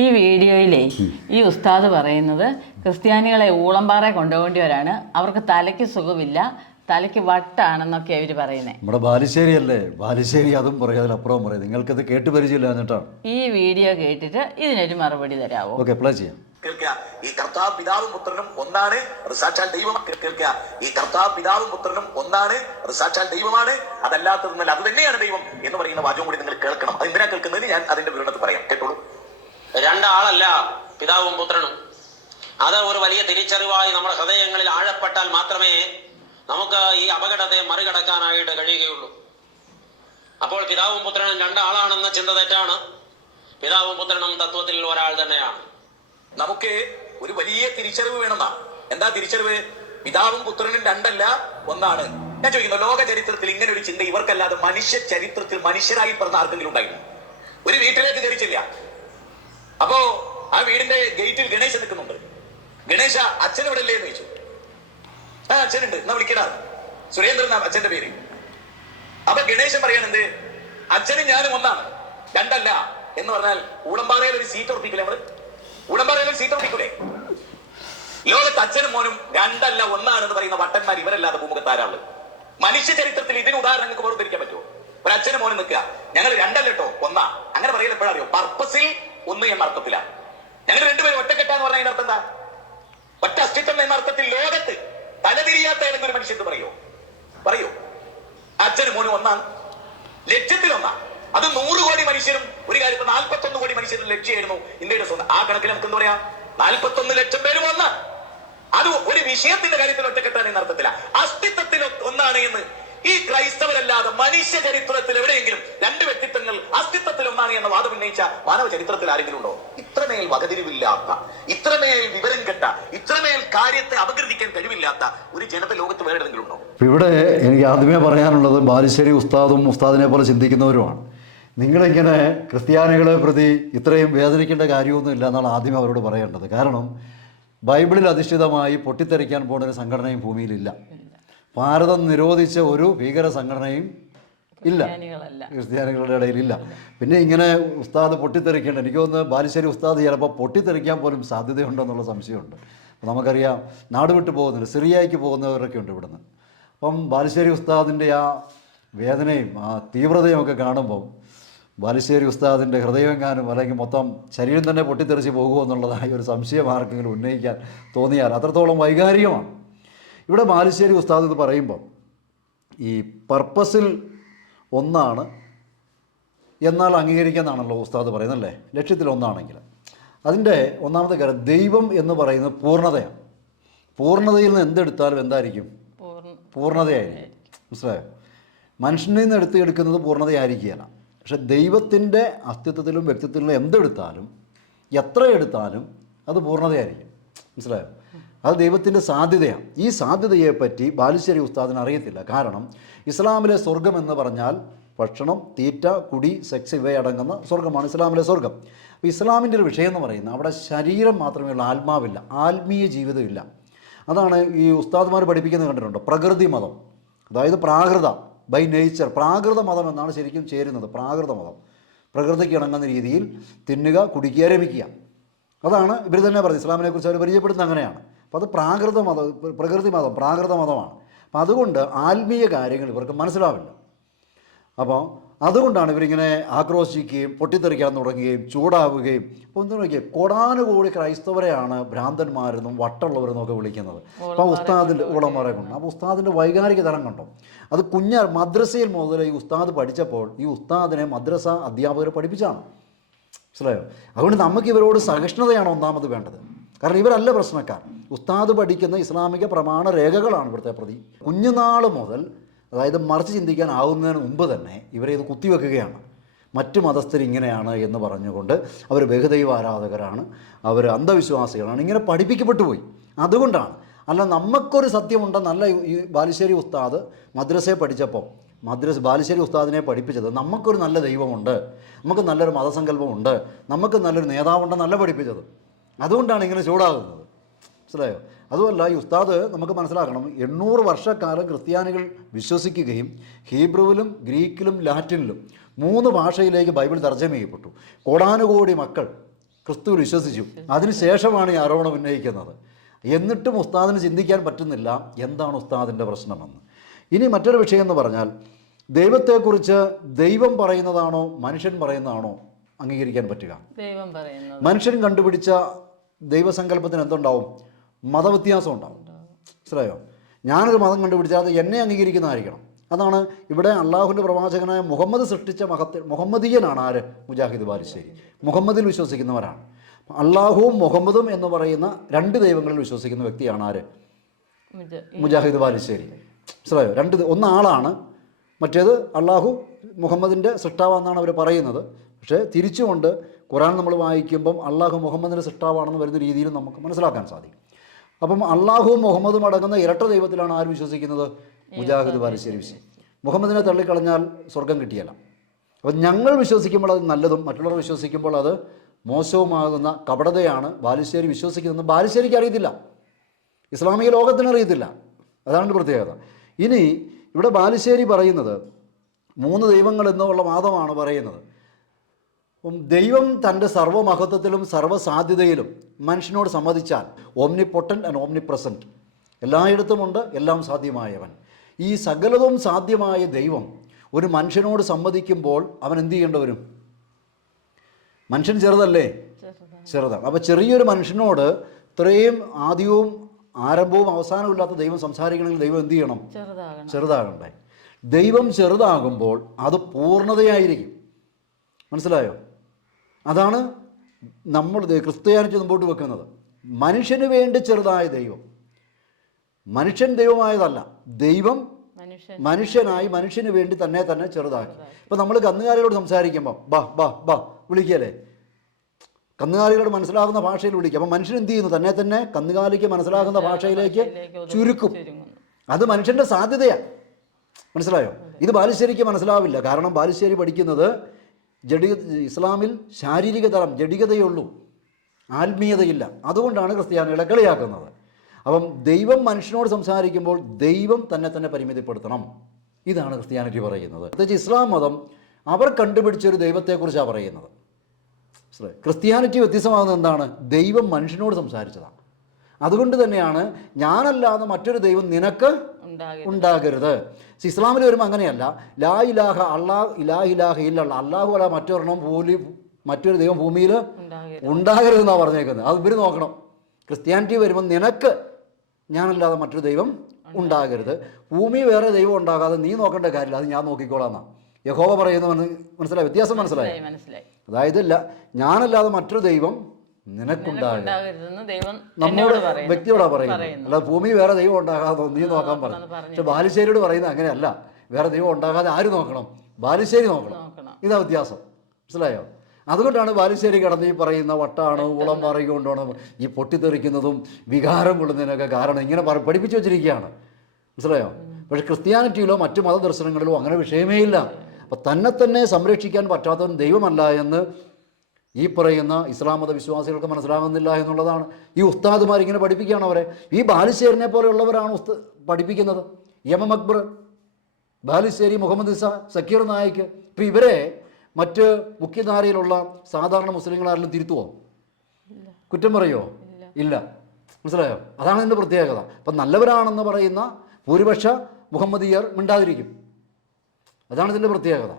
ഈ വീഡിയോയിൽ ഈ ഉസ്താദ് പറയുന്നത് ക്രിസ്ത്യാനികളെ ഊളംപാറ കൊണ്ടുപോകേണ്ടിവരാണ്. അവർക്ക് തലയ്ക്ക് സുഖമില്ല തലയ്ക്ക് വട്ടാണെന്നൊക്കെ അവർ പറയുന്നത് നമ്മുടെ ബാലുശ്ശേരി അല്ലേ ബാലുശ്ശേരി അതും പറയും അതിലപ്പുറവും പറയും. നിങ്ങൾക്കത് കേട്ട് പരിചയമില്ല എന്നിട്ടാണ് ഈ വീഡിയോ കേട്ടിട്ട് ഇതിനൊരു മറുപടി തരാമോ ഓക്കെ പ്ലേ ചെയ്യാം. കേൾക്കുക. ഈ കർത്താവ് പിതാവും പുത്രനും ഒന്നാണ് സാക്ഷാൽ ദൈവം കേൾക്കുക. ഈ കർത്താവ് പിതാവും പുത്രനും ഒന്നാണ് സാക്ഷാൽ ദൈവമാണ്. അതല്ലാത്തതൊന്നല്ല അത് തന്നെയാണ് ദൈവം എന്ന് പറയുന്ന വാചകം കൂടി നിങ്ങൾ കേൾക്കണം. അത് എന്തിനാ കേൾക്കുന്നതിന് ഞാൻ അതിന്റെ വിവരണത്തിൽ പറയാം. കേട്ടോളൂ. രണ്ടാളല്ല പിതാവും പുത്രനും. അത് ഒരു വലിയ തിരിച്ചറിവായി നമ്മുടെ ഹൃദയങ്ങളിൽ ആഴപ്പെട്ടാൽ മാത്രമേ നമുക്ക് ഈ അപകടത്തെ മറികടക്കാനായിട്ട് കഴിയുകയുള്ളൂ. അപ്പോൾ പിതാവും പുത്രനും രണ്ടാളാണെന്ന ചിന്ത തെറ്റാണ്. പിതാവും പുത്രനും തത്വത്തിൽ ഒരാൾ തന്നെയാണ്. നമുക്ക് ഒരു വലിയ തിരിച്ചറിവ് വേണമെന്നാ. എന്താ തിരിച്ചറിവ്? പിതാവും പുത്രനും രണ്ടല്ല ഒന്നാണ്. ഞാൻ ചോദിക്കുന്നു ലോക ചരിത്രത്തിൽ ഇങ്ങനെ ഒരു ചിന്ത ഇവർക്കല്ലാതെ മനുഷ്യ ചരിത്രത്തിൽ മനുഷ്യരായി പറഞ്ഞ ആർക്കെങ്കിലും ഉണ്ടായിരുന്നു? ഒരു വീട്ടിലേക്ക് കയറിച്ചില്ല അപ്പോ ആ വീടിന്റെ ഗേറ്റിൽ ഗണേശ നിൽക്കുന്നുണ്ട്. ഗണേശ അച്ഛൻ ഇവിടെ ഇല്ലേ എന്ന് ചോദിച്ചു. ആ അച്ഛനുണ്ട്. എന്നാ വിളിക്കടാ. സുരേന്ദ്രൻ അച്ഛന്റെ പേര്. അപ്പൊ ഗണേശൻ പറയാൻ എന്ത്? അച്ഛനും ഞാനും ഒന്നാണ്. രണ്ടല്ല. എന്ന് പറഞ്ഞാൽ ഉടമ്പാറയിൽ ഒരു സീറ്റ് ഉറപ്പിക്കില്ലേ നമ്മൾ? ഉടമ്പാറയിൽ ഒരു സീറ്റ് ഉറപ്പിക്കൂലേ ലോകത്ത് അച്ഛനും മോനും രണ്ടല്ല ഒന്നാണെന്ന് പറയുന്ന വട്ടന്മാർ ഇവരല്ലാതെ ഭൂമുഖത്താരാൾ മനുഷ്യ ചരിത്രത്തിൽ ഇതിന് ഉദാഹരണം നിങ്ങൾക്ക് വേർതിരിക്കാൻ പറ്റുമോ? ഒരു അച്ഛനും മോനും നിൽക്കുക. ഞങ്ങൾ രണ്ടല്ല കേട്ടോ ഒന്നാ. അങ്ങനെ പറയൽ എപ്പോഴറിയോ പർപ്പസിൽ ഒന്ന് എന്ന അർത്ഥത്തിലാണ് ഞങ്ങൾ രണ്ടുപേരും ഒറ്റക്കെട്ടാന്ന് പറഞ്ഞ അർത്ഥം എന്താ? ഒറ്റ അസ്തിത്വം എന്ന അർത്ഥത്തിൽ ലോകത്ത് തലതിരിയാത്ത ഏതെങ്കിലും ഒരു മനുഷ്യത്ത് പറയോ? പറയോ? അച്ഛനും മോനും ഒന്നാണ്. ലക്ഷ്യത്തിൽ ഒന്നാണ് അത് നൂറ് കോടി മനുഷ്യരും ഒരു കാര്യത്തിൽ നാൽപ്പത്തി ഒന്ന് കോടി മനുഷ്യരും ലക്ഷ്യമായിരുന്നു ഇന്ത്യയുടെ സ്വന്തം. ആ കണക്കിൽ നമുക്ക് എന്താ പറയാ? നാൽപ്പത്തൊന്ന് ലക്ഷം പേരും ഒന്ന്. അത് ഒരു വിഷയത്തിന്റെ കാര്യത്തിൽ ഒറ്റക്കെട്ടാണ് എന്ന അർത്ഥത്തില. അസ്തിത്വത്തിൽ ഒന്നാണ് എന്ന്. ഈ ക്രൈസ്തവരല്ലാതെ മനുഷ്യ ചരിത്രത്തിൽ എവിടെയെങ്കിലും രണ്ട് വ്യക്തിത്വങ്ങൾ അസ്തിത്വത്തിൽ ഒന്നാണ് എന്ന വാദം ഉന്നയിച്ച മാനവ ചരിത്രത്തിൽ ആരെങ്കിലും ഉണ്ടോ ഇത്രമേൽ വകതിരിവില്ലാത്ത ഇത്രമേൽ വിവരം കെട്ട ഇത്രമേൽ കാര്യത്തെ അപകീർത്തിക്കാൻ കഴിവില്ലാത്ത ഒരു ജനത ലോകത്ത് വേറെ ഉണ്ടോ ഇവിടെ എനിക്ക് ആദ്യമേ പറയാനുള്ളത് ബാലുശ്ശേരി ഉസ്താദും ഉസ്താദിനെ പോലെ ചിന്തിക്കുന്നവരുമാണ്. നിങ്ങളിങ്ങനെ ക്രിസ്ത്യാനികളെ പ്രതി ഇത്രയും വേദനിക്കേണ്ട കാര്യമൊന്നും ഇല്ല എന്നാണ് ആദ്യം അവരോട് പറയേണ്ടത്. കാരണം ബൈബിളിൽ അധിഷ്ഠിതമായി പൊട്ടിത്തെറിക്കാൻ പോകുന്ന ഒരു സംഘടനയും ഭൂമിയിലില്ല. ഭാരതം നിരോധിച്ച ഒരു ഭീകര സംഘടനയും ഇല്ല. ക്രിസ്ത്യാനികളുടെ ഇടയിൽ ഇല്ല. പിന്നെ ഇങ്ങനെ ഉസ്താദ് പൊട്ടിത്തെറിക്കേണ്ട എനിക്ക് തോന്നുന്നു ബാലുശ്ശേരി ഉസ്താദ് ചിലപ്പോൾ പൊട്ടിത്തെറിക്കാൻ പോലും സാധ്യതയുണ്ടെന്നുള്ള സംശയമുണ്ട്. അപ്പം നമുക്കറിയാം നാട് വിട്ടു പോകുന്നുണ്ട് സിറിയയ്ക്ക് പോകുന്നവരൊക്കെ ഉണ്ട് ഇവിടുന്ന്. അപ്പം ബാലുശ്ശേരി ഉസ്താദിന്റെ ആ വേദനയും ആ തീവ്രതയും ഒക്കെ കാണുമ്പം ബാലുശ്ശേരി ഉസ്താദിന്റെ ഹൃദയമെങ്ങാനും അല്ലെങ്കിൽ മൊത്തം ശരീരം തന്നെ പൊട്ടിത്തെറിച്ച് പോകുമോ എന്നുള്ളതായ ഒരു സംശയം ആർക്കെങ്കിലും ഉന്നയിക്കാൻ തോന്നിയാൽ അത്രത്തോളം വൈകാരികമാണ്. ഇവിടെ ബാലുശ്ശേരി ഉസ്താദ് എന്ന് പറയുമ്പം ഈ പർപ്പസിൽ ഒന്നാണ്. എന്നാൽ അംഗീകരിക്കാന്നാണല്ലോ ഉസ്താദ് പറയുന്നല്ലേ ലക്ഷ്യത്തിൽ ഒന്നാണെങ്കിൽ. അതിന്റെ ഒന്നാമത്തെ കാര്യം ദൈവം എന്ന് പറയുന്നത് പൂർണതയാണ്. പൂർണതയിൽ നിന്ന് എന്തെടുത്താലും എന്തായിരിക്കും? പൂർണ പൂർണതയായിരിക്കും. മനസ്സിലായോ? മനുഷ്യനിൽ നിന്ന് എടുത്ത് എടുക്കുന്നത് പൂർണതയായിരിക്കുകയില്ല. പക്ഷെ ദൈവത്തിന്റെ അസ്തിത്വത്തിലും വ്യക്തിത്വത്തിലും എന്തെടുത്താലും എത്ര എടുത്താലും അത് പൂർണതയായിരിക്കും. മനസ്സിലായോ? അത് ദൈവത്തിന്റെ സാധ്യതയാണ്. ഈ സാധ്യതയെപ്പറ്റി ബാലുശ്ശേരി ഉസ്താദിന് അറിയത്തില്ല. കാരണം ഇസ്ലാമിലെ സ്വർഗം എന്ന് പറഞ്ഞാൽ ഭക്ഷണം തീറ്റ കുടി സെക്സ് ഇവയടങ്ങുന്ന സ്വർഗമാണ് ഇസ്ലാമിലെ സ്വർഗം അപ്പോൾ ഇസ്ലാമിന്റെ ഒരു വിഷയം എന്ന് പറയുന്നത് അവിടെ ശരീരം മാത്രമേ ഉള്ളൂ ആത്മാവില്ല ആത്മീയ ജീവിതമില്ല അതാണ് ഈ ഉസ്താദ്മാർ പഠിപ്പിക്കുന്നത് കണ്ടിട്ടുണ്ട്? പ്രകൃതി മതം. അതായത് പ്രാകൃത ബൈ നേച്ചർ പ്രാകൃത മതം എന്നാണ് ശരിക്കും ചേരുന്നത്. പ്രാകൃത മതം. പ്രകൃതിക്ക് ഇണങ്ങുന്ന രീതിയിൽ തിന്നുക കുടിക്കുക രമിക്കുക അതാണ് ഇവർ തന്നെ പറയുന്നത് ഇസ്ലാമിനെക്കുറിച്ച് അവർ പരിചയപ്പെടുന്നത് അങ്ങനെയാണ്. അപ്പോൾ അത് പ്രാകൃത മതം പ്രകൃതി മതം പ്രാകൃത മതമാണ്. അപ്പം അതുകൊണ്ട് ആത്മീയ കാര്യങ്ങൾ ഇവർക്ക് മനസ്സിലാവില്ല. അപ്പോൾ അതുകൊണ്ടാണ് ഇവരിങ്ങനെ ആക്രോശിക്കുകയും പൊട്ടിത്തെറിക്കാൻ തുടങ്ങുകയും ചൂടാവുകയും അപ്പോൾ എന്താ നോക്കിയാൽ കോടാനുകൂടി ക്രൈസ്തവരെയാണ് ഭ്രാന്തന്മാരെന്നും വട്ടുള്ളവരെന്നും ഒക്കെ വിളിക്കുന്നത്. അപ്പോൾ ഉസ്താദിന്റെ ഊളന്മാരെ കൊണ്ട്. അപ്പോൾ ഉസ്താദിന്റെ വൈകാരിക തരം കണ്ടോ? അത് കുഞ്ഞ മദ്രസയിൽ മുതൽ ഈ ഉസ്താദ് പഠിച്ചപ്പോൾ ഈ ഉസ്താദിനെ മദ്രസ അധ്യാപകർ പഠിപ്പിച്ചാണ്. മനസ്സിലായോ? അതുകൊണ്ട് നമുക്ക് ഇവരോട് സഹിഷ്ണുതയാണ് ഒന്നാമത് വേണ്ടത്. കാരണം ഇവരല്ല പ്രശ്നക്കാർ. ഉസ്താദ് പഠിക്കുന്ന ഇസ്ലാമിക പ്രമാണ രേഖകളാണ് ഇവിടുത്തെ പ്രതി. കുഞ്ഞുനാൾ മുതൽ അതായത് മറിച്ച് ചിന്തിക്കാൻ ആവുന്നതിന് മുമ്പ് തന്നെ ഇവരെ ഇത് കുത്തിവെക്കുകയാണ്. മറ്റ് മതസ്ഥർ ഇങ്ങനെയാണ് എന്ന് പറഞ്ഞുകൊണ്ട് അവർ ബഹുദൈവ ആരാധകരാണ്. അവർ അന്ധവിശ്വാസികളാണ്. ഇങ്ങനെ പഠിപ്പിക്കപ്പെട്ടു പോയി. അതുകൊണ്ടാണ്. അല്ല നമുക്കൊരു സത്യമുണ്ടെന്നല്ല നല്ല ഈ ബാലുശ്ശേരി ഉസ്താദ് മദ്രസയെ പഠിച്ചപ്പോൾ മദ്രസ് ബാലുശ്ശേരി ഉസ്താദിനെ പഠിപ്പിച്ചത് നമുക്കൊരു നല്ല ദൈവമുണ്ട്. നമുക്ക് നല്ലൊരു മതസങ്കല്പമുണ്ട്. നമുക്ക് നല്ലൊരു നേതാവുണ്ടെന്നല്ല പഠിപ്പിച്ചത്. അതുകൊണ്ടാണ് ഇങ്ങനെ ചൂടാകുന്നത്. മനസ്സിലായോ? അതുമല്ല ഈ ഉസ്താദ് നമുക്ക് മനസ്സിലാക്കണം എണ്ണൂറ് വർഷക്കാലം ക്രിസ്ത്യാനികൾ വിശ്വസിക്കുകയും ഹീബ്രുവിലും ഗ്രീക്കിലും ലാറ്റിനിലും മൂന്ന് ഭാഷയിലേക്ക് ബൈബിൾ തർജമ ചെയ്യപ്പെട്ടു. കോടാനുകോടി മക്കൾ ക്രിസ്തുവിൽ വിശ്വസിച്ചു. അതിനുശേഷമാണ് ഈ ആരോപണം ഉന്നയിക്കുന്നത്. എന്നിട്ടും ഉസ്താദിന് ചിന്തിക്കാൻ പറ്റുന്നില്ല എന്താണ് ഉസ്താദിന്റെ പ്രശ്നമെന്ന്. ഇനി മറ്റൊരു വിഷയം എന്ന് പറഞ്ഞാൽ ദൈവത്തെക്കുറിച്ച് ദൈവം പറയുന്നതാണോ മനുഷ്യൻ പറയുന്നതാണോ അംഗീകരിക്കാൻ പറ്റുക. ദൈവം പറയുന്നത്. മനുഷ്യൻ കണ്ടുപിടിച്ച ദൈവസങ്കല്പത്തിന് എന്തുണ്ടാവും? മതവ്യത്യാസം ഉണ്ടാവും. മനസ്സിലായോ? ഞാനൊരു മതം കണ്ടുപിടിച്ചാൽ അത് എന്നെ അംഗീകരിക്കുന്നതായിരിക്കണം. അതാണ് ഇവിടെ അള്ളാഹുവിന്റെ പ്രവാചകനായ മുഹമ്മദ് സൃഷ്ടിച്ച മഹത്ത് മുഹമ്മദീയനാണ് ആര്? മുജാഹിദ് ബാലുശ്ശേരി. മുഹമ്മദിൽ വിശ്വസിക്കുന്നവരാണ്. അള്ളാഹുവും മുഹമ്മദും എന്ന് പറയുന്ന രണ്ട് ദൈവങ്ങളിൽ വിശ്വസിക്കുന്ന വ്യക്തിയാണ് ആര്? മുജ- മുജാഹിദ് ബാലുശ്ശേരി. മനസ്സിലായോ? രണ്ട് ഒന്നാളാണ് മറ്റേത് അള്ളാഹു മുഹമ്മദിന്റെ സൃഷ്ടാവാന്നാണ് അവർ പറയുന്നത്. പക്ഷേ തിരിച്ചുകൊണ്ട് ഖുറാൻ നമ്മൾ വായിക്കുമ്പം അള്ളാഹു മുഹമ്മദിന്റെ സൃഷ്ടാവാണെന്ന് വരുന്ന രീതിയിൽ നമുക്ക് മനസ്സിലാക്കാൻ സാധിക്കും. അപ്പം അള്ളാഹുവും മുഹമ്മദും അടങ്ങുന്ന ഇരട്ട ദൈവത്തിലാണ് ആര് വിശ്വസിക്കുന്നത്? മുജാഹിദ് ബാലശ്ശേരി വിശ്വ മുഹമ്മദിനെ തള്ളിക്കളഞ്ഞാൽ സ്വർഗം കിട്ടിയല്ല. അപ്പം ഞങ്ങൾ വിശ്വസിക്കുമ്പോൾ അത് നല്ലതും മറ്റുള്ളവർ വിശ്വസിക്കുമ്പോൾ അത് മോശവുമാകുന്ന കപടതയാണ് ബാലുശ്ശേരി വിശ്വസിക്കുന്നത് ബാലുശ്ശേരിക്ക് അറിയത്തില്ല. ഇസ്ലാമിക ലോകത്തിന് അറിയത്തില്ല. അതാണ് പ്രത്യേകത. ഇനി ഇവിടെ ബാലുശ്ശേരി പറയുന്നത് മൂന്ന് ദൈവങ്ങൾ എന്നുള്ള വാദമാണ് പറയുന്നത്. ദൈവം തന്റെ സർവമഹത്വത്തിലും സർവസാധ്യതയിലും മനുഷ്യനോട് സമ്മതിച്ചാൽ omnipotent and omnipresent എല്ലായിടത്തുമുണ്ട് എല്ലാം സാധ്യമായവൻ. ഈ സകലതും സാധ്യമായ ദൈവം ഒരു മനുഷ്യനോട് സമ്മതിക്കുമ്പോൾ അവൻ എന്ത് ചെയ്യേണ്ടി വരും? മനുഷ്യൻ ചെറുതല്ലേ? ചെറുതാണ്. അപ്പോൾ ചെറിയൊരു മനുഷ്യനോട് ഇത്രയും ആദ്യവും ആരംഭവും അവസാനവും ഇല്ലാത്ത ദൈവം സംസാരിക്കണമെങ്കിൽ ദൈവം എന്ത് ചെയ്യണം? ചെറുതാകണം. ചെറുതാകണ്ടേ. ദൈവം ചെറുതാകുമ്പോൾ അത് പൂർണതയായിരിക്കും. മനസ്സിലായോ? അതാണ് നമ്മൾ ക്രിസ്ത്യാനിച്ച് ക്രിസ്ത്യാനിറ്റി മുമ്പോട്ട് വെക്കുന്നത്. മനുഷ്യന് വേണ്ടി ചെറുതായ ദൈവം. മനുഷ്യൻ ദൈവമായതല്ല. ദൈവം മനുഷ്യനായി മനുഷ്യന് വേണ്ടി തന്നെ തന്നെ ചെറുതാക്കി. ഇപ്പം നമ്മൾ കന്നുകാലികളോട് സംസാരിക്കുമ്പോൾ ബാ ബാ ബാ വിളിക്കല്ലേ? കന്നുകാലികളോട് മനസ്സിലാകുന്ന ഭാഷയിൽ വിളിക്കുക. അപ്പം മനുഷ്യൻ എന്ത് ചെയ്യുന്നു? തന്നെ തന്നെ കന്നുകാലിക്ക് മനസ്സിലാകുന്ന ഭാഷയിലേക്ക് ചുരുക്കും. അത് മനുഷ്യന്റെ സാധ്യതയാണ് മനസ്സിലായോ? ഇത് ബാലുശ്ശേരിക്ക് മനസ്സിലാവില്ല. കാരണം ബാലുശ്ശേരി പഠിക്കുന്നത് ജഡി ഇസ്ലാമിൽ ശാരീരിക തലം ജഡികതയുള്ളൂ. ആത്മീയതയില്ല. അതുകൊണ്ടാണ് ക്രിസ്ത്യാനികളെ കളിയാക്കുന്നത്. അപ്പം ദൈവം മനുഷ്യനോട് സംസാരിക്കുമ്പോൾ ദൈവം തന്നെ തന്നെ പരിമിതിപ്പെടുത്തണം. ഇതാണ് ക്രിസ്ത്യാനിറ്റി പറയുന്നത്. പ്രത്യേകിച്ച് ഇസ്ലാം മതം അവർ കണ്ടുപിടിച്ചൊരു ദൈവത്തെക്കുറിച്ചാണ് പറയുന്നത്? ക്രിസ്ത്യാനിറ്റി വ്യത്യസ്തമാകുന്നത് എന്താണ്? ദൈവം മനുഷ്യനോട് സംസാരിച്ചതാണ്. അതുകൊണ്ട് തന്നെയാണ് ഞാനല്ലാതെ മറ്റൊരു ദൈവം നിനക്ക് ഉണ്ടാകരുത്. പക്ഷെ ഇസ്ലാമിൽ വരുമ്പോൾ അങ്ങനെയല്ല. ലാ ഇലാഹ അള്ളാഹ് ഇലാ ഇലാഹ ഇല്ലല്ല. അള്ളാഹു അല്ല മറ്റൊരെണ്ണം ഭൂമി മറ്റൊരു ദൈവം ഭൂമിയിൽ ഉണ്ടാകരുത്. ഉണ്ടാകരുതെന്നാണ് പറഞ്ഞേക്കുന്നത്. അത് ഇവർ നോക്കണം. ക്രിസ്ത്യാനിറ്റി വരുമ്പോൾ നിനക്ക് ഞാനല്ലാതെ മറ്റൊരു ദൈവം ഉണ്ടാകരുത്. ഭൂമി വേറെ ദൈവം ഉണ്ടാകാതെ നീ നോക്കേണ്ട കാര്യമില്ല. അത് ഞാൻ നോക്കിക്കോളാന്നാ. യഹോവ പറയുന്നത് മനസ്സി- മനസ്സിലായി? വ്യത്യാസം മനസ്സിലായി? അതായത് ഇല്ല ഞാനല്ലാതെ മറ്റൊരു ദൈവം നിനക്കുണ്ടാകരുത്. ഉണ്ടാകരുതെന്ന് ദൈവം നമ്മോട് വ്യക്തിയോടാ പറയുന്നത്. പറയുന്നു. അല്ല ഭൂമി വേറെ ദൈവം ഉണ്ടാകാതെ നീ നോക്കാൻ പറഞ്ഞു. പക്ഷെ ബാലുശ്ശേരിയോട് പറയുന്നത് അങ്ങനെയല്ല. വേറെ ദൈവം ഉണ്ടാകാതെ ആര് നോക്കണം? ബാലുശ്ശേരി നോക്കണം. ഇതാ വ്യത്യാസം. മനസ്സിലായോ? അതുകൊണ്ടാണ് ബാലുശ്ശേരി കിടന്ന് ഈ പറയുന്ന വട്ടാണ് ഉളം മാറിക്കൊണ്ടാണ് ഈ പൊട്ടിത്തെറിക്കുന്നതും വികാരം കൊള്ളുന്നതിനൊക്കെ കാരണം ഇങ്ങനെ പറ- പഠിപ്പിച്ചു വെച്ചിരിക്കുകയാണ്. മനസ്സിലായോ? പക്ഷെ ക്രിസ്ത്യാനിറ്റിയിലോ മറ്റു മതദർശനങ്ങളിലോ അങ്ങനെ വിഷയമേ ഇല്ല. അപ്പം തന്നെ തന്നെ സംരക്ഷിക്കാൻ പറ്റാത്തവൻ ദൈവമല്ല എന്ന് ഈ പറയുന്ന ഇസ്ലാം മത വിശ്വാസികൾക്ക് മനസ്സിലാകുന്നില്ല എന്നുള്ളതാണ്. ഈ ഉസ്താദുമാർ ഇങ്ങനെ പഠിപ്പിക്കുകയാണ് അവരെ. ഈ ബാലുശ്ശേരിനെ പോലെയുള്ളവരാണ് ഉസ്ത പഠിപ്പിക്കുന്നത്. യമ അക്ബർ ബാലുശ്ശേരി മുഹമ്മദ് ഇസ സക്കീർ നായിക്ക് ഇപ്പം ഇവരെ മറ്റ് മുഖ്യധാരയിലുള്ള സാധാരണ മുസ്ലിങ്ങളാരെങ്കിലും തിരുത്തുവോ? കുറ്റം പറയുമോ ഇല്ല. മനസ്സിലായോ? അതാണ് ഇതിന്റെ പ്രത്യേകത. അപ്പം നല്ലവരാണെന്ന് പറയുന്ന ഭൂരിപക്ഷ മുഹമ്മദിയർ മിണ്ടാതിരിക്കും. അതാണ് ഇതിന്റെ പ്രത്യേകത.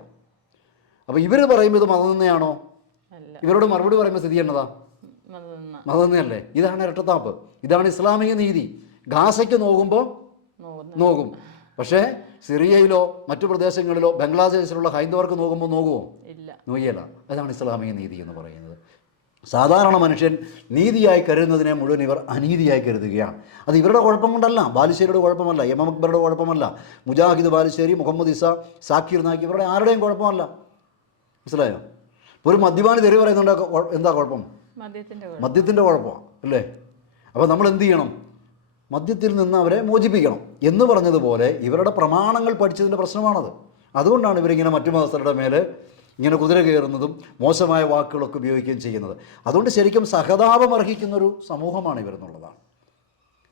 അപ്പോൾ ഇവർ പറയുമ്പോൾ ഇത് മതനിന്നയാണോ ഇവരോട് മറുപടി പറയുമ്പോൾ സ്ഥിതി എന്നതാ? മതനിന്ന തന്നെയല്ലേ ഇതാണ് ഇരട്ടത്താപ്പ് ഇതാണ് ഇസ്ലാമിക നീതി. ഗാസയ്ക്ക് നോക്കുമ്പോൾ നോക്കും പക്ഷേ സിറിയയിലോ മറ്റു പ്രദേശങ്ങളിലോ ബംഗ്ലാദേശിലുള്ള ഹൈന്ദവർക്ക് നോക്കുമ്പോൾ നോക്കുമോ നോക്കിയല്ല അതാണ് ഇസ്ലാമിക നീതി എന്ന് പറയുന്നത്. സാധാരണ മനുഷ്യൻ നീതിയായി കരുതുന്നതിനെ മുഴുവൻ ഇവർ അനീതിയായി കരുതുകയാണ്. അത് ഇവരുടെ കുഴപ്പം കൊണ്ടല്ല. ബാലുശ്ശേരിയുടെ കുഴപ്പമല്ല. എം എം അക്ബറുടെ കുഴപ്പമല്ല. മുജാഹിദ് ബാലുശ്ശേരി മുഹമ്മദ് ഇസ സാക്കിർ നായിക്ക് ഇവരുടെ ആരുടെയും കുഴപ്പമല്ല. മനസ്സിലായോ? ഒരു മദ്യപാനി തെറി പറയുന്നുണ്ട് എന്താ കുഴപ്പം? മദ്യത്തിന്റെ കുഴപ്പമാണ് അല്ലേ? അപ്പോൾ നമ്മൾ എന്ത് ചെയ്യണം? മദ്യത്തിൽ നിന്ന് അവരെ മോചിപ്പിക്കണം. എന്ന് പറഞ്ഞതുപോലെ ഇവരുടെ പ്രമാണങ്ങൾ പഠിച്ചതിന്റെ പ്രശ്നമാണത്. അതുകൊണ്ടാണ് ഇവരിങ്ങനെ മറ്റു മതസ്ഥരുടെ മേലെ ഇങ്ങനെ കുതിര കയറുന്നതും മോശമായ വാക്കുകളൊക്കെ ഉപയോഗിക്കുകയും ചെയ്യുന്നത്. അതുകൊണ്ട് ശരിക്കും സഹതാപം അർഹിക്കുന്നൊരു സമൂഹമാണ് ഇവരെന്നുള്ളതാണ്.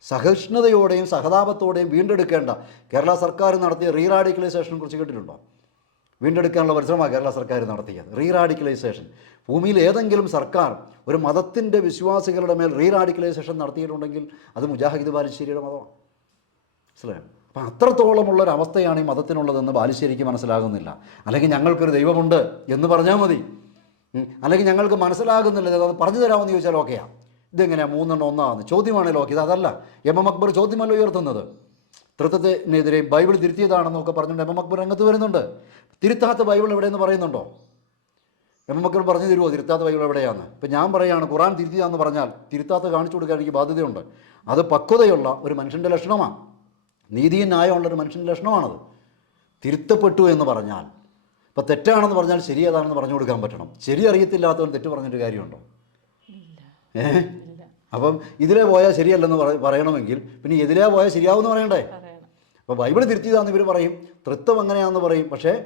സഹിഷ്ണുതയോടെയും സഹതാപത്തോടെയും വീണ്ടെടുക്കേണ്ട കേരള സർക്കാർ നടത്തിയ റീറാഡിക്കലൈസേഷനെ കുറിച്ച് കേട്ടിട്ടുണ്ടോ? വീണ്ടെടുക്കാനുള്ള പരിശ്രമമാണ് കേരള സർക്കാർ നടത്തിയത്. റീറാഡിക്കലൈസേഷൻ ഭൂമിയിൽ ഏതെങ്കിലും സർക്കാർ ഒരു മതത്തിന്റെ വിശ്വാസികളുടെ മേൽ റീറാഡിക്കലൈസേഷൻ നടത്തിയിട്ടുണ്ടെങ്കിൽ അത് മുജാഹിദ് ബാലുശ്ശേരിയുടെ മതമാണ്. മനസ്സിലായോ? അപ്പം അത്രത്തോളമുള്ള ഒരു അവസ്ഥയാണ് ഈ മതത്തിനുള്ളതെന്ന് ബാലുശ്ശേരിക്ക് മനസ്സിലാകുന്നില്ല. അല്ലെങ്കിൽ ഞങ്ങൾക്കൊരു ദൈവമുണ്ട് എന്ന് പറഞ്ഞാൽ മതി. അല്ലെങ്കിൽ ഞങ്ങൾക്ക് മനസ്സിലാകുന്നില്ല. അത് പറഞ്ഞു തരാമെന്ന് ചോദിച്ചാൽ ഓക്കെയാണ് ഇതെങ്ങനെയാണ് മൂന്നെണ്ണം ഒന്നാന്ന്. ചോദ്യമാണല്ലോ ഓക്കെ അതല്ല. എം എം അക്ബർ ചോദ്യമല്ല ഉയർത്തുന്നത്. തൃത്വത്തിനെതിരെ ബൈബിൾ തിരുത്തിയതാണെന്നൊക്കെ പറഞ്ഞുകൊണ്ട് എം എം അക്ബർ രംഗത്ത് വരുന്നുണ്ട്. തിരുത്താത്ത ബൈബിൾ എവിടെയെന്ന് പറയുന്നുണ്ടോ? എം എം അക്ബർ പറഞ്ഞു തരുമോ? തിരുത്താത്ത ബൈബിൾ എവിടെയാണ് ഇപ്പം ഞാൻ പറയുകയാണ് ഖുറാൻ തിരുത്തിയതാന്ന് പറഞ്ഞാൽ തിരുത്താത്ത കാണിച്ചു കൊടുക്കാൻ എനിക്ക് ബാധ്യതയുണ്ട്. അത് പക്വതയുള്ള ഒരു മനുഷ്യന്റെ ലക്ഷണമാണ്. നീതിയും ന്യായമുള്ള ഒരു മനുഷ്യന്റെ ലക്ഷണമാണത്. തിരുത്തപ്പെട്ടു എന്ന് പറഞ്ഞാൽ ഇപ്പം തെറ്റാണെന്ന് പറഞ്ഞാൽ ശരിയേതാണെന്ന് പറഞ്ഞു കൊടുക്കാൻ പറ്റണം. ശരി അറിയത്തില്ലാത്തവൻ തെറ്റ് പറഞ്ഞിട്ട് കാര്യമുണ്ടോ? ഏ അപ്പം ഇതിലെ പോയാൽ ശരിയല്ലെന്ന് പറ- പറയണമെങ്കിൽ പിന്നെ എതിരെ പോയാൽ ശരിയാവുമെന്ന് പറയണ്ടേ? പറയണം. അപ്പോൾ ബൈബിൾ തിരുത്തിയതാന്ന് ഇവർ പറയും. തൃത്വം എങ്ങനെയാണെന്ന് പറയും. പക്ഷേ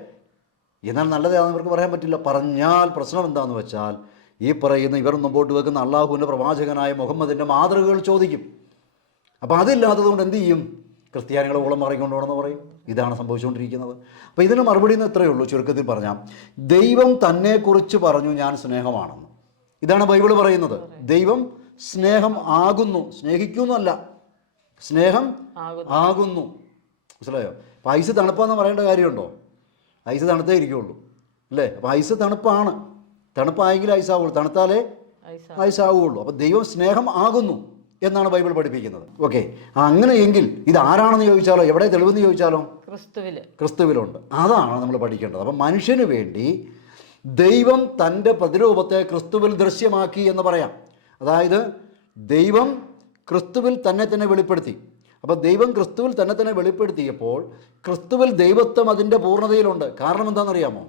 എന്നാൽ നല്ലതാണെന്ന് ഇവർക്ക് പറയാൻ പറ്റില്ല. പറഞ്ഞാൽ പ്രശ്നം എന്താണെന്ന് വെച്ചാൽ ഈ പറയുന്ന ഇവർ മുമ്പോട്ട് വെക്കുന്ന അള്ളാഹുവിന്റെ പ്രവാചകനായ മുഹമ്മദിന്റെ മാതൃകകൾ ചോദിക്കും. അപ്പോൾ അതില്ലാത്തത് കൊണ്ട് എന്ത് ചെയ്യും? ക്രിസ്ത്യാനികളെ ഓളം മാറിക്കൊണ്ടുപോകണമെന്ന് പറയും. ഇതാണ് സംഭവിച്ചുകൊണ്ടിരിക്കുന്നത്. അപ്പോൾ ഇതിന് മറുപടി എന്ന് ഇത്രയേ ഉള്ളൂ. ചുരുക്കത്തിൽ പറഞ്ഞാൽ ദൈവം തന്നെക്കുറിച്ച് പറഞ്ഞു ഞാൻ സ്നേഹമാണെന്ന്. ഇതാണ് ബൈബിൾ പറയുന്നത്. ദൈവം സ്നേഹം ആകുന്നു. സ്നേഹിക്കുന്നല്ല. സ്നേഹം ആകുന്നു. മനസ്സിലായോ? അപ്പം ഐസ് തണുപ്പാന്ന് പറയേണ്ട കാര്യമുണ്ടോ? ഐസ് തണുത്തേ ഇരിക്കുള്ളൂ. അല്ലേ? അപ്പം ഐസ് തണുപ്പാണ്. തണുപ്പായെങ്കിൽ ഐസ് ആവുള്ളൂ. തണുത്താലേ ഐസ ആവുകയുള്ളൂ അപ്പോൾ ദൈവം സ്നേഹം ആകുന്നു എന്നാണ് ബൈബിൾ പഠിപ്പിക്കുന്നത്. ഓക്കെ. അങ്ങനെയെങ്കിൽ ഇത് ആരാണെന്ന് ചോദിച്ചാലോ? എവിടെ തെളിവെന്ന് ചോദിച്ചാലോ? ക്രിസ്തുവിൽ ക്രിസ്തുവിലുണ്ട്. അതാണ് നമ്മൾ പഠിക്കേണ്ടത്. അപ്പം മനുഷ്യന് വേണ്ടി ദൈവം തന്റെ പ്രതിരൂപത്തെ ക്രിസ്തുവിൽ ദൃശ്യമാക്കി എന്ന് പറയാം. അതായത് ദൈവം ക്രിസ്തുവിൽ തന്നെ തന്നെ വെളിപ്പെടുത്തി. അപ്പോൾ ദൈവം ക്രിസ്തുവിൽ തന്നെ തന്നെ വെളിപ്പെടുത്തിയപ്പോൾ ക്രിസ്തുവിൽ ദൈവത്വം അതിന്റെ പൂർണതയിലുണ്ട്. കാരണം എന്താണെന്നറിയാമോ?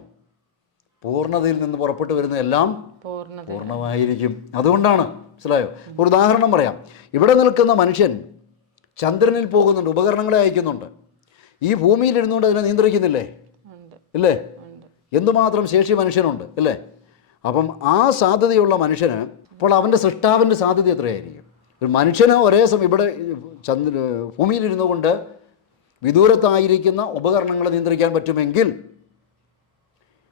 പൂർണതയിൽ നിന്ന് പുറപ്പെട്ടു വരുന്ന എല്ലാം പൂർണമായിരിക്കും. അതുകൊണ്ടാണ്. മനസ്സിലായോ? ഒരു ഉദാഹരണം പറയാം. ഇവിടെ നിൽക്കുന്ന മനുഷ്യൻ ചന്ദ്രനിൽ പോകുന്നുണ്ട് ഉപകരണങ്ങളെ അയക്കുന്നുണ്ട്. ഈ ഭൂമിയിൽ ഇരുന്നുകൊണ്ട് അതിനെ നിയന്ത്രിക്കുന്നില്ലേ? ഇല്ലേ? എന്തുമാത്രം ശേഷി മനുഷ്യനുണ്ട് ഇല്ലേ? അപ്പം ആ സാധ്യതയുള്ള മനുഷ്യന് അപ്പോൾ അവന്റെ സൃഷ്ടാവിന്റെ സാധ്യത എത്രയായിരിക്കും? ഒരു മനുഷ്യന് ഒരേ സമയം ഇവിടെ ചന്ദ്ര ഭൂമിയിലിരുന്നു കൊണ്ട് വിദൂരത്തായിരിക്കുന്ന ഉപകരണങ്ങളെ നിയന്ത്രിക്കാൻ പറ്റുമെങ്കിൽ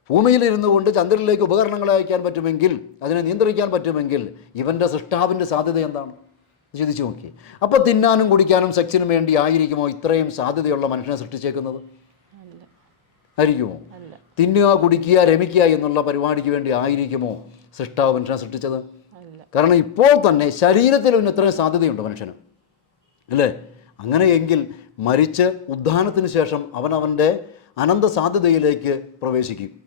ഭൂമിയിലിരുന്നു കൊണ്ട് ചന്ദ്രനിലേക്ക് ഉപകരണങ്ങളെ അയക്കാൻ പറ്റുമെങ്കിൽ അതിനെ നിയന്ത്രിക്കാൻ പറ്റുമെങ്കിൽ ഇവന്റെ സൃഷ്ടാവിന്റെ സാധ്യത എന്താണ്? ചിന്തിച്ചു നോക്കി. അപ്പോൾ തിന്നാനും കുടിക്കാനും സെക്സിനും വേണ്ടി ആയിരിക്കുമോ ഇത്രയും സാധ്യതയുള്ള മനുഷ്യനെ സൃഷ്ടിച്ചേക്കുന്നത്? ആയിരിക്കുമോ? തിന്നുക കുടിക്കുക രമിക്കുക എന്നുള്ള പരിപാടിക്ക് വേണ്ടി ആയിരിക്കുമോ സൃഷ്ടാവ് മനുഷ്യനെ സൃഷ്ടിച്ചത്? കാരണം ഇപ്പോൾ തന്നെ ശരീരത്തിൽ അവന് ഇത്രയും സാധ്യതയുണ്ട് മനുഷ്യന്. അല്ലേ? അങ്ങനെയെങ്കിൽ മരിച്ച് ഉദ്ധാനത്തിന് ശേഷം അവൻ അവന്റെ അനന്ത സാധ്യതയിലേക്ക് പ്രവേശിക്കും.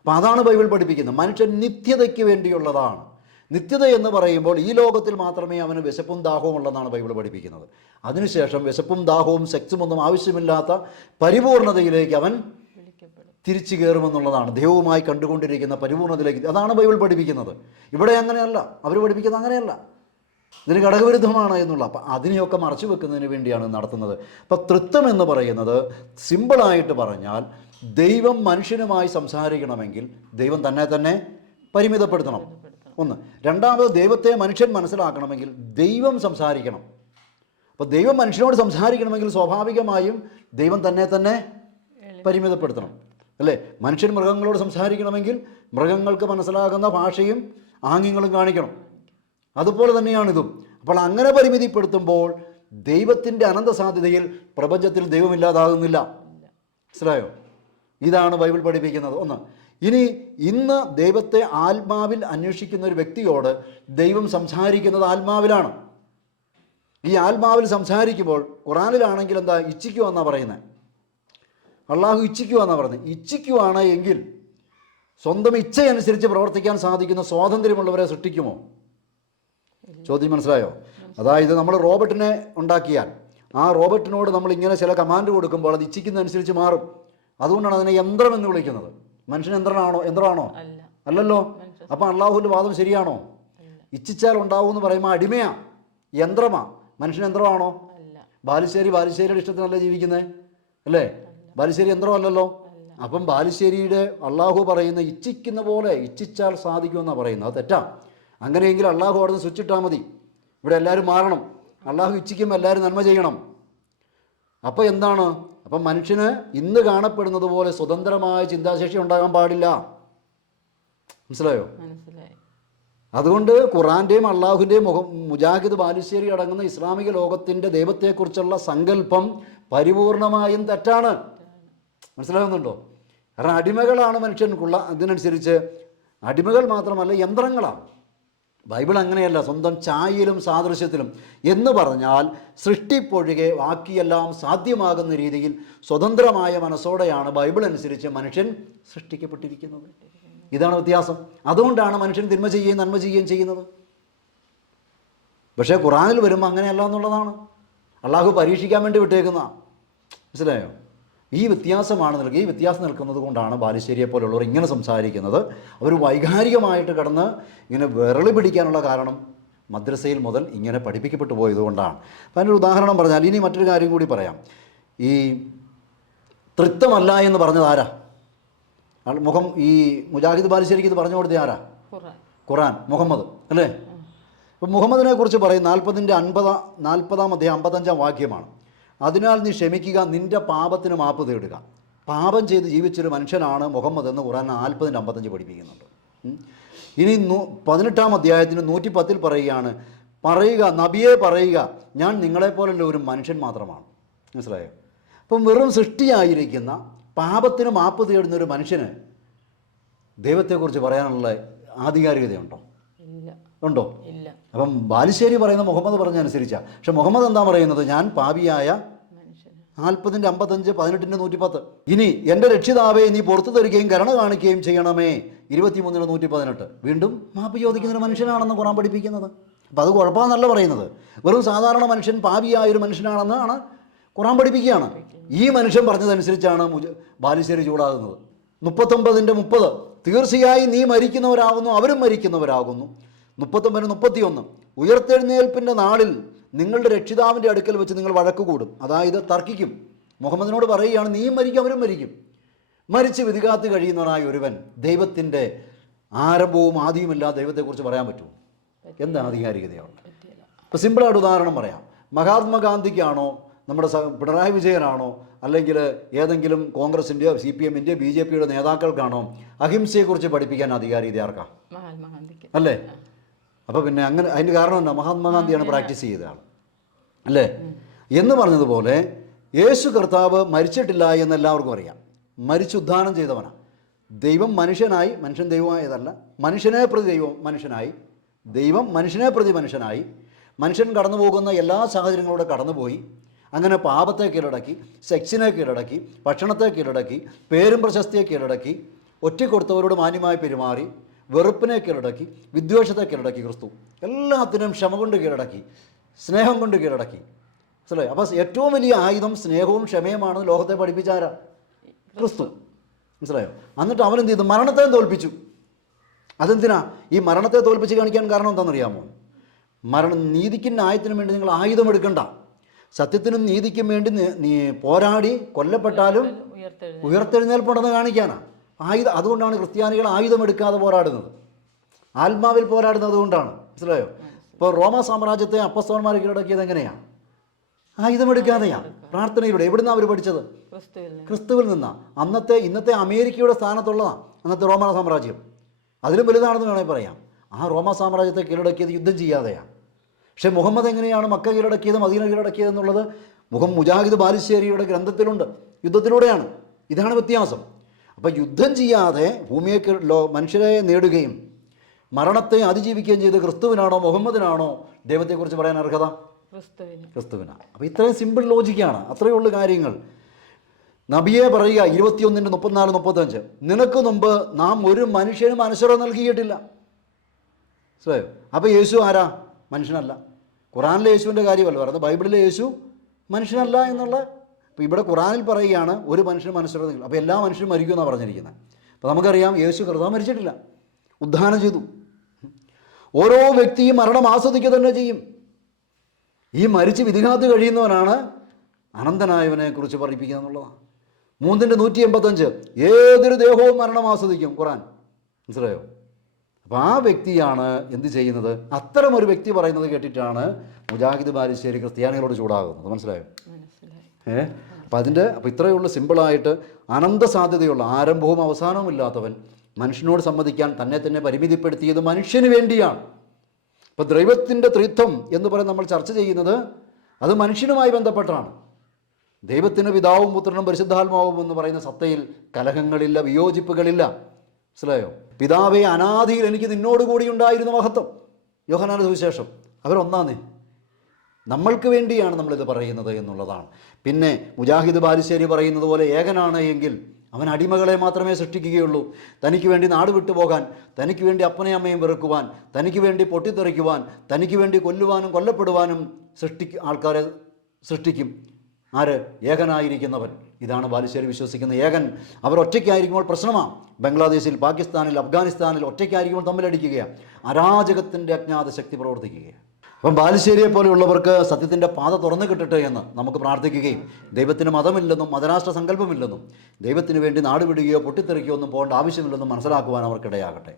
അപ്പം അതാണ് ബൈബിൾ പഠിപ്പിക്കുന്നത്. മനുഷ്യൻ നിത്യതയ്ക്ക് വേണ്ടിയുള്ളതാണ്. നിത്യത എന്ന് പറയുമ്പോൾ ഈ ലോകത്തിൽ മാത്രമേ അവന് വിശപ്പും ദാഹവും ഉള്ളതാണ് ബൈബിൾ പഠിപ്പിക്കുന്നത്. അതിനുശേഷം വിശപ്പും ദാഹവും സെക്സും ഒന്നും ആവശ്യമില്ലാത്ത പരിപൂർണതയിലേക്ക് അവൻ തിരിച്ചു കയറുമെന്നുള്ളതാണ്. ദൈവവുമായി കണ്ടുകൊണ്ടിരിക്കുന്ന പരിപൂർണതയിലേക്ക്. അതാണ് ബൈബിൾ പഠിപ്പിക്കുന്നത്. ഇവിടെ അങ്ങനെയല്ല. അവർ പഠിപ്പിക്കുന്നത് അങ്ങനെയല്ല. ഇതിന് ഘടകവിരുദ്ധമാണ് എന്നുള്ള. അപ്പം അതിനെയൊക്കെ മറച്ചു വെക്കുന്നതിന് വേണ്ടിയാണ് നടത്തുന്നത്. അപ്പം തൃത്വം എന്ന് പറയുന്നത് സിമ്പിളായിട്ട് പറഞ്ഞാൽ ദൈവം മനുഷ്യനുമായി സംസാരിക്കണമെങ്കിൽ ദൈവം തന്നെ തന്നെ പരിമിതപ്പെടുത്തണം. ഒന്ന്. രണ്ടാമത് ദൈവത്തെ മനുഷ്യൻ മനസ്സിലാക്കണമെങ്കിൽ ദൈവം സംസാരിക്കണം. അപ്പോൾ ദൈവം മനുഷ്യനോട് സംസാരിക്കണമെങ്കിൽ സ്വാഭാവികമായും ദൈവം തന്നെ തന്നെ പരിമിതപ്പെടുത്തണം. അല്ലേ? മനുഷ്യൻ മൃഗങ്ങളോട് സംസാരിക്കണമെങ്കിൽ മൃഗങ്ങൾക്ക് മനസ്സിലാകുന്ന ഭാഷയും ആംഗ്യങ്ങളും കാണിക്കണം. അതുപോലെ തന്നെയാണിതും. അപ്പോൾ അങ്ങനെ പരിമിതിപ്പെടുത്തുമ്പോൾ ദൈവത്തിന്റെ അനന്ത സാധ്യതയിൽ പ്രപഞ്ചത്തിൽ ദൈവമില്ലാതാകുന്നില്ല. മനസ്സിലായോ? ഇതാണ് ബൈബിൾ പഠിപ്പിക്കുന്നത്. ഒന്ന് ഇനി ഇന്ന് ദൈവത്തെ ആത്മാവിൽ അന്വേഷിക്കുന്ന ഒരു വ്യക്തിയോട് ദൈവം സംസാരിക്കുന്നത് ആത്മാവിലാണ്. ഈ ആത്മാവിൽ സംസാരിക്കുമ്പോൾ ഖുറാനിലാണെങ്കിൽ എന്താ? ഇച്ഛിക്കുമെന്നാണ് പറയുന്നത് അള്ളാഹു ഇച്ഛിക്കുക എന്നാണ് പറയുന്നത് ഇച്ഛിക്കുവാണ് എങ്കിൽ സ്വന്തം ഇച്ഛയനുസരിച്ച് പ്രവർത്തിക്കാൻ സാധിക്കുന്ന സ്വാതന്ത്ര്യമുള്ളവരെ സൃഷ്ടിക്കുമോ? ചോദ്യം മനസ്സിലായോ? അതായത് നമ്മൾ റോബോട്ടിനെ ഉണ്ടാക്കിയാൽ ആ റോബോട്ടിനോട് നമ്മൾ ഇങ്ങനെ ചില കമാൻഡ് കൊടുക്കുമ്പോൾ അത് ഇച്ഛിക്കുന്നതനുസരിച്ച് മാറും. അതുകൊണ്ടാണ് അതിനെ യന്ത്രം എന്ന് വിളിക്കുന്നത്. മനുഷ്യൻ യന്ത്രമാണോ യന്ത്രമാണോ? അല്ല. അല്ലല്ലോ. അപ്പം അള്ളാഹുവിന്റെ വാദം ശരിയാണോ? ഇച്ഛിച്ചാൽ ഉണ്ടാവും എന്ന് പറയുമ്പോൾ അടിമയാ. യന്ത്രമാ. മനുഷ്യൻ യന്ത്രമാണോ? ബാലുശ്ശേരി ബാലുശ്ശേരിയുടെ ഇഷ്ടത്തിനല്ല ജീവിക്കുന്നത് അല്ലേ. ബാലുശ്ശേരി യന്ത്രമല്ലല്ലോ? അപ്പം ബാലുശ്ശേരിയുടെ അള്ളാഹു പറയുന്ന ഇച്ഛിക്കുന്ന പോലെ ഇച്ഛിച്ചാൽ സാധിക്കുമെന്നാണ് പറയുന്നത്. അത് തെറ്റാ. അങ്ങനെയെങ്കിൽ അള്ളാഹു അവിടെ നിന്ന് സ്വിച്ചിട്ടാൽ മതി. ഇവിടെ എല്ലാവരും മാറണം. അള്ളാഹു ഇച്ഛിക്കുമ്പോൾ എല്ലാവരും നന്മ ചെയ്യണം. അപ്പോൾ എന്താണ്? അപ്പം മനുഷ്യന് ഇന്ന് കാണപ്പെടുന്നത് പോലെ സ്വതന്ത്രമായ ചിന്താശേഷി ഉണ്ടാകാൻ പാടില്ല. മനസ്സിലായോ? മനസ്സിലായി. അതുകൊണ്ട് ഖുറാന്റെയും അള്ളാഹുവിന്റെയും മുഖം മുജാഹിദ് ബാലുശ്ശേരി അടങ്ങുന്ന ഇസ്ലാമിക ലോകത്തിന്റെ ദൈവത്തെക്കുറിച്ചുള്ള സങ്കല്പം പരിപൂർണമായും തെറ്റാണ്. മനസ്സിലാകുന്നുണ്ടോ കാരണം അടിമകളാണ് മനുഷ്യൻക്കുള്ള അതിനനുസരിച്ച് അടിമകൾ മാത്രമല്ല യന്ത്രങ്ങളാണ്. ബൈബിൾ അങ്ങനെയല്ല സ്വന്തം ചായയിലും സാദൃശ്യത്തിലും. എന്ന് പറഞ്ഞാൽ സൃഷ്ടിപ്പൊഴികെ ബാക്കിയെല്ലാം സാധ്യമാകുന്ന രീതിയിൽ സ്വതന്ത്രമായ മനസ്സോടെയാണ് ബൈബിൾ അനുസരിച്ച് മനുഷ്യൻ സൃഷ്ടിക്കപ്പെട്ടിരിക്കുന്നത്. ഇതാണ് വ്യത്യാസം. അതുകൊണ്ടാണ് മനുഷ്യൻ തിന്മ ചെയ്യുകയും നന്മ ചെയ്യുകയും ചെയ്യുന്നത്. പക്ഷേ ഖുറാനിൽ വരുമ്പോൾ അങ്ങനെയല്ല എന്നുള്ളതാണ്. അള്ളാഹു പരീക്ഷിക്കാൻ വേണ്ടി വിട്ടേക്കുന്ന മനസ്സിലായോ? ഈ വ്യത്യാസമാണ് നിൽക്കുക ഈ വ്യത്യാസം നിൽക്കുന്നത് കൊണ്ടാണ് ബാലുശ്ശേരിയെ പോലുള്ളവർ ഇങ്ങനെ സംസാരിക്കുന്നത്. അവർ വൈകാരികമായിട്ട് കടന്ന് ഇങ്ങനെ വിരളി പിടിക്കാനുള്ള കാരണം മദ്രസയിൽ മുതൽ ഇങ്ങനെ പഠിപ്പിക്കപ്പെട്ടു പോയതുകൊണ്ടാണ് അപ്പം അതിനൊരു ഉദാഹരണം പറഞ്ഞാൽ ഇനി മറ്റൊരു കാര്യം കൂടി പറയാം. ഈ തൃത്വമല്ല എന്ന് പറഞ്ഞത് ആരാ? മുഖം ഈ മുജാഹിദ് ബാലുശ്ശേരിക്ക് ഇത് പറഞ്ഞു കൊടുത്തത് ആരാ? ഖുറാൻ ഖുറാൻ മുഹമ്മദ് അല്ലേ? അപ്പം മുഹമ്മദിനെ കുറിച്ച് പറയും നാൽപ്പതിന്റെ അൻപതാം നാൽപ്പതാം അധ്യായം അമ്പത്തഞ്ചാം വാക്യമാണ്. അതിനാൽ നീ ക്ഷമിക്കുക നിന്റെ പാപത്തിന് മാപ്പ് തേടുക. പാപം ചെയ്ത് ജീവിച്ചൊരു മനുഷ്യനാണ് മുഹമ്മദ് എന്ന് ഖുറാൻ നാൽപ്പതിന്റെ അമ്പത്തഞ്ച് പഠിപ്പിക്കുന്നുണ്ട്. ഇനി നൂ പതിനെട്ടാം അധ്യായത്തിന് നൂറ്റി പത്തിൽ പറയുകയാണ് പറയുക നബിയെ പറയുക ഞാൻ നിങ്ങളെപ്പോലുള്ള ഒരു മനുഷ്യൻ മാത്രമാണ്. മനസ്സിലായോ? അപ്പം വെറും സൃഷ്ടിയായിരിക്കുന്ന പാപത്തിന് മാപ്പ് തേടുന്ന ഒരു മനുഷ്യന് ദൈവത്തെക്കുറിച്ച് പറയാനുള്ള ആധികാരികതയുണ്ടോ? ഉണ്ടോ? ഇല്ല. അപ്പം ബാലുശ്ശേരി പറയുന്ന മുഹമ്മദ് പറഞ്ഞ അനുസരിച്ചാണ് പക്ഷെ മുഹമ്മദ് എന്താ പറയുന്നത്? ഞാൻ പാപിയായ നാൽപ്പതിന്റെ അമ്പത്തഞ്ച് പതിനെട്ടിന്റെ നൂറ്റിപ്പത്ത്. ഇനി എന്റെ രക്ഷിതാവെ നീ പുറത്തു തരികയും കരുണ കാണിക്കുകയും ചെയ്യണമേ. ഇരുപത്തിമൂന്നിന്റെ നൂറ്റി പതിനെട്ട് വീണ്ടും മാപ്പ് ചോദിക്കുന്നൊരു മനുഷ്യനാണെന്ന് ഖുറാൻ പഠിപ്പിക്കുന്നത്. അപ്പം അത് കുഴപ്പമെന്നല്ല പറയുന്നത്. വെറും സാധാരണ മനുഷ്യൻ പാപിയായ ഒരു മനുഷ്യനാണെന്നാണ് ഖുറാൻ പഠിപ്പിക്കുകയാണ്. ഈ മനുഷ്യൻ പറഞ്ഞതനുസരിച്ചാണ് ബാലുശ്ശേരി ചൂടാകുന്നത്. മുപ്പത്തൊമ്പതിന്റെ മുപ്പത്. തീർച്ചയായും നീ മരിക്കുന്നവരാകുന്നു അവരും മരിക്കുന്നവരാകുന്നു. മുപ്പത്തൊമ്പതിന് മുപ്പത്തിയൊന്ന്. ഉയർത്തെഴുന്നേൽപ്പിന്റെ നാളിൽ നിങ്ങളുടെ രക്ഷിതാവിന്റെ അടുക്കൽ വെച്ച് നിങ്ങൾ വഴക്ക് കൂടും അതായത് തർക്കിക്കും. മുഹമ്മദിനോട് പറയുകയാണ് നീ മരിക്കും അവരും മരിക്കും. മരിച്ച് വിധികാത്ത് കഴിയുന്നവനായ ഒരുവൻ ദൈവത്തിന്റെ ആരംഭവും ആദ്യവുമില്ല ദൈവത്തെക്കുറിച്ച് പറയാൻ പറ്റുമോ? എന്താണ് ആധികാരികതയാണ് ഇപ്പോൾ സിമ്പിളായിട്ട് ഉദാഹരണം പറയാം. മഹാത്മാഗാന്ധിക്കാണോ നമ്മുടെ പിണറായി വിജയനാണോ അല്ലെങ്കിൽ ഏതെങ്കിലും കോൺഗ്രസിന്റെയോ സി പി എമ്മിന്റെയോ ബി ജെ പിയുടെ നേതാക്കൾക്കാണോ അഹിംസയെക്കുറിച്ച് പഠിപ്പിക്കാൻ അധികാരി ആർക്കാ? മഹാത്മാഗാന്ധിക്ക്. അല്ലേ? അപ്പോൾ പിന്നെ അങ്ങനെ അതിന്റെ കാരണം എന്താ? മഹാത്മാഗാന്ധിയാണ് പ്രാക്ടീസ് ചെയ്ത ആൾ അല്ലേ? എന്ന് പറഞ്ഞതുപോലെ യേശു കർത്താവ് മരിച്ചിട്ടില്ല എന്ന് എല്ലാവർക്കും അറിയാം. മരിച്ചുദ്ധാനം ചെയ്തവനാണ് ദൈവം മനുഷ്യനായി മനുഷ്യൻ ദൈവമായതല്ല. മനുഷ്യനെ പ്രതി ദൈവം മനുഷ്യനായി. ദൈവം മനുഷ്യനെ പ്രതി മനുഷ്യനായി. മനുഷ്യൻ കടന്നു പോകുന്ന എല്ലാ സാഹചര്യങ്ങളോടെ കടന്നുപോയി. അങ്ങനെ പാപത്തെ കീഴടക്കി സെക്സിനെ കീഴടക്കി ഭക്ഷണത്തെ കീഴടക്കി പേരും പ്രശസ്തിയെ കീഴടക്കി ഒറ്റക്കൊടുത്തവരോട് മാന്യമായി പെരുമാറി വെറുപ്പിനെ കീഴടക്കി വിദ്വേഷത്തെ കീഴടക്കി ക്രിസ്തു. എല്ലാത്തിനും ക്ഷമ കൊണ്ട് കീഴടക്കി സ്നേഹം കൊണ്ട് കീഴടക്കി. മനസ്സിലായി? അപ്പോൾ ഏറ്റവും വലിയ ആയുധം സ്നേഹവും ക്ഷമയുമാണ് ലോകത്തെ പഠിപ്പിച്ചാരാ ക്രിസ്തു. മനസ്സിലായോ? എന്നിട്ട് അവനെന്ത് ചെയ്തു? മരണത്തെ തോൽപ്പിച്ചു. അതെന്തിനാ? ഈ മരണത്തെ തോൽപ്പിച്ച് കാണിക്കാൻ കാരണം എന്താണെന്നറിയാമോ? മരണം നീതിക്കും ന്യായത്തിനും വേണ്ടി നിങ്ങൾ ആയുധം എടുക്കണ്ട. സത്യത്തിനും നീതിക്കും വേണ്ടി നീ പോരാടി കൊല്ലപ്പെട്ടാലും ഉയർത്തെഴുന്നേൽപ്പ്. ഉയർത്തെഴുന്നേൽപ്പുണ്ടെന്ന് കാണിക്കാനാണ് ആയുധ അതുകൊണ്ടാണ് ക്രിസ്ത്യാനികൾ ആയുധം എടുക്കാതെ പോരാടുന്നത്. ആത്മാവിൽ പോരാടുന്നത് കൊണ്ടാണ് മനസ്സിലായോ? ഇപ്പോൾ റോമ സാമ്രാജ്യത്തെ അപ്പസ്തോന്മാരെ കീഴടക്കിയത് എങ്ങനെയാണ് ആയുധമെടുക്കാതെയാണ് പ്രാർത്ഥനയിലൂടെ. എവിടുന്നാണ് അവർ പഠിച്ചത്? ക്രിസ്തുവിൽ ക്രിസ്തുവിൽ നിന്നാണ് അന്നത്തെ ഇന്നത്തെ അമേരിക്കയുടെ സ്ഥാനത്തുള്ളതാണ് അന്നത്തെ റോമ സാമ്രാജ്യം. അതിലും വലുതാണെന്ന് വേണമെങ്കിൽ പറയാം. ആ റോമ സാമ്രാജ്യത്തെ കീഴടക്കിയത് യുദ്ധം ചെയ്യാതെയാണ് പക്ഷേ മുഹമ്മദ് എങ്ങനെയാണ് മക്ക കീഴടക്കിയത് മദീന കീഴടക്കിയത് എന്നുള്ളത്? മുഖം മുജാഹിദ് ബാലുശ്ശേരിയുടെ ഗ്രന്ഥത്തിലുണ്ട്. യുദ്ധത്തിലൂടെയാണ്. ഇതാണ് വ്യത്യാസം. അപ്പോൾ യുദ്ധം ചെയ്യാതെ ഭൂമിയെ ലോ മനുഷ്യരെ നേടുകയും മരണത്തെ അതിജീവിക്കുകയും ചെയ്ത് ക്രിസ്തുവിനാണോ മുഹമ്മദിനാണോ ദൈവത്തെക്കുറിച്ച് പറയാൻ അർഹത? ക്രിസ്തുവിന്. ക്രിസ്തുവിനാണ്. അപ്പോൾ ഇത്രയും സിമ്പിൾ ലോജിക്കാണ് അത്രയേ ഉള്ളൂ കാര്യങ്ങൾ. നബിയെ പറയുക ഇരുപത്തിയൊന്നിന്റെ മുപ്പത്തിനാല് മുപ്പത്തഞ്ച് നിനക്ക് മുമ്പ് നാം ഒരു മനുഷ്യനും അനുസരണം നൽകിയിട്ടില്ല. മനസ്സിലായോ? അപ്പോൾ യേശു ആരാ? മനുഷ്യനല്ല. ഖുറാനിലെ യേശുവിന്റെ കാര്യമല്ല. പറയുന്നത് ബൈബിളിലെ യേശു മനുഷ്യനല്ല എന്നുള്ള അപ്പോൾ ഇവിടെ ഖുറാനിൽ പറയുകയാണ് ഒരു മനുഷ്യൻ മനസ്സിലാകുന്നില്ല അപ്പോൾ എല്ലാ മനുഷ്യരും മരിക്കുമെന്നാണ് പറഞ്ഞിരിക്കുന്നത് അപ്പോൾ നമുക്കറിയാം യേശു കർത്താവ് മരിച്ചിട്ടില്ല. ഉദ്ധാനം ചെയ്തു. ഓരോ വ്യക്തിയും മരണം ആസ്വദിക്കുക തന്നെ ചെയ്യും. ഈ മരിച്ച് വിധികാത്ത് കഴിയുന്നവനാണ് അനന്തനായവനെ കുറിച്ച് പഠിപ്പിക്കുക എന്നുള്ളതാണ്. മൂന്നിന്റെ നൂറ്റി എൺപത്തഞ്ച് ഏതൊരു ദേഹവും മരണം ആസ്വദിക്കും. ഖുറാൻ. മനസ്സിലായോ? അപ്പോൾ ആ വ്യക്തിയാണ് എന്ത് ചെയ്യുന്നത്? അത്തരം ഒരു വ്യക്തി പറയുന്നത് കേട്ടിട്ടാണ് മുജാഹിദ് ബാലിശ്ശേരി ക്രിസ്ത്യാനികളോട് ചൂടാകുന്നത്. മനസ്സിലായോ? മനസ്സിലായി ഏ? അപ്പം അതിന്റെ അപ്പം ഇത്രയുള്ള സിമ്പിളായിട്ട് അനന്ത സാധ്യതയുള്ള ആരംഭവും അവസാനവും ഇല്ലാത്തവൻ മനുഷ്യനോട് സമ്മതിക്കാൻ തന്നെ തന്നെ പരിമിതിപ്പെടുത്തിയത് മനുഷ്യന് വേണ്ടിയാണ്. ഇപ്പം ദൈവത്തിന്റെ ത്രിത്വം എന്ന് പറയുന്നത് നമ്മൾ ചർച്ച ചെയ്യുന്നത് അത് മനുഷ്യനുമായി ബന്ധപ്പെട്ടാണ്. ദൈവത്തിന് പിതാവും പുത്രനും പരിശുദ്ധാത്മാവും എന്ന് പറയുന്ന സത്തയിൽ കലഹങ്ങളില്ല വിയോജിപ്പുകളില്ല. മനസ്സിലായോ? പിതാവെ അനാദിയിൽ എനിക്ക് നിന്നോടുകൂടി ഉണ്ടായിരുന്ന മഹത്വം. യോഹനാന സുവിശേഷം. അവരൊന്നാന്നേ. നമ്മൾക്ക് വേണ്ടിയാണ് നമ്മളിത് പറയുന്നത് എന്നുള്ളതാണ്. പിന്നെ മുജാഹിദ് ബാലുശ്ശേരി പറയുന്നത് പോലെ ഏകനാണ് എങ്കിൽ അവൻ അടിമകളെ മാത്രമേ സൃഷ്ടിക്കുകയുള്ളൂ. തനിക്ക് വേണ്ടി നാട് വിട്ടുപോകാൻ തനിക്ക് വേണ്ടി അപ്പനെയും അമ്മയും വെറുക്കുവാൻ തനിക്ക് വേണ്ടി പൊട്ടിത്തെറിക്കുവാൻ തനിക്ക് വേണ്ടി കൊല്ലുവാനും കൊല്ലപ്പെടുവാനും സൃഷ്ടി ആൾക്കാരെ സൃഷ്ടിക്കും. ആര്? ഏകനായിരിക്കുന്നവൻ. ഇതാണ് ബാലുശ്ശേരി വിശ്വസിക്കുന്ന ഏകൻ. അവർ ഒറ്റയ്ക്കായിരിക്കുമ്പോൾ പ്രശ്നമാണ് ബംഗ്ലാദേശിൽ പാകിസ്ഥാനിൽ അഫ്ഗാനിസ്ഥാനിൽ ഒറ്റയ്ക്കായിരിക്കുമ്പോൾ തമ്മിലടിക്കുകയാണ് അരാജകത്തിന്റെ അജ്ഞാത ശക്തി പ്രവർത്തിക്കുകയാണ് അപ്പം ബാലുശ്ശേരിയെ പോലെയുള്ളവർക്ക് സത്യത്തിന്റെ പാത തുറന്നു കിട്ടട്ടെ എന്ന് നമുക്ക് പ്രാർത്ഥിക്കുകയും ദൈവത്തിന് മതമില്ലെന്നും മതരാഷ്ട്ര സങ്കല്പമില്ലെന്നും ദൈവത്തിന് വേണ്ടി നാടുവിടുകയോ പൊട്ടിത്തെറിക്കുകയോ ഒന്നും പോകേണ്ട ആവശ്യമില്ലെന്നും മനസ്സിലാക്കുവാൻ അവർക്കിടയാകട്ടെ.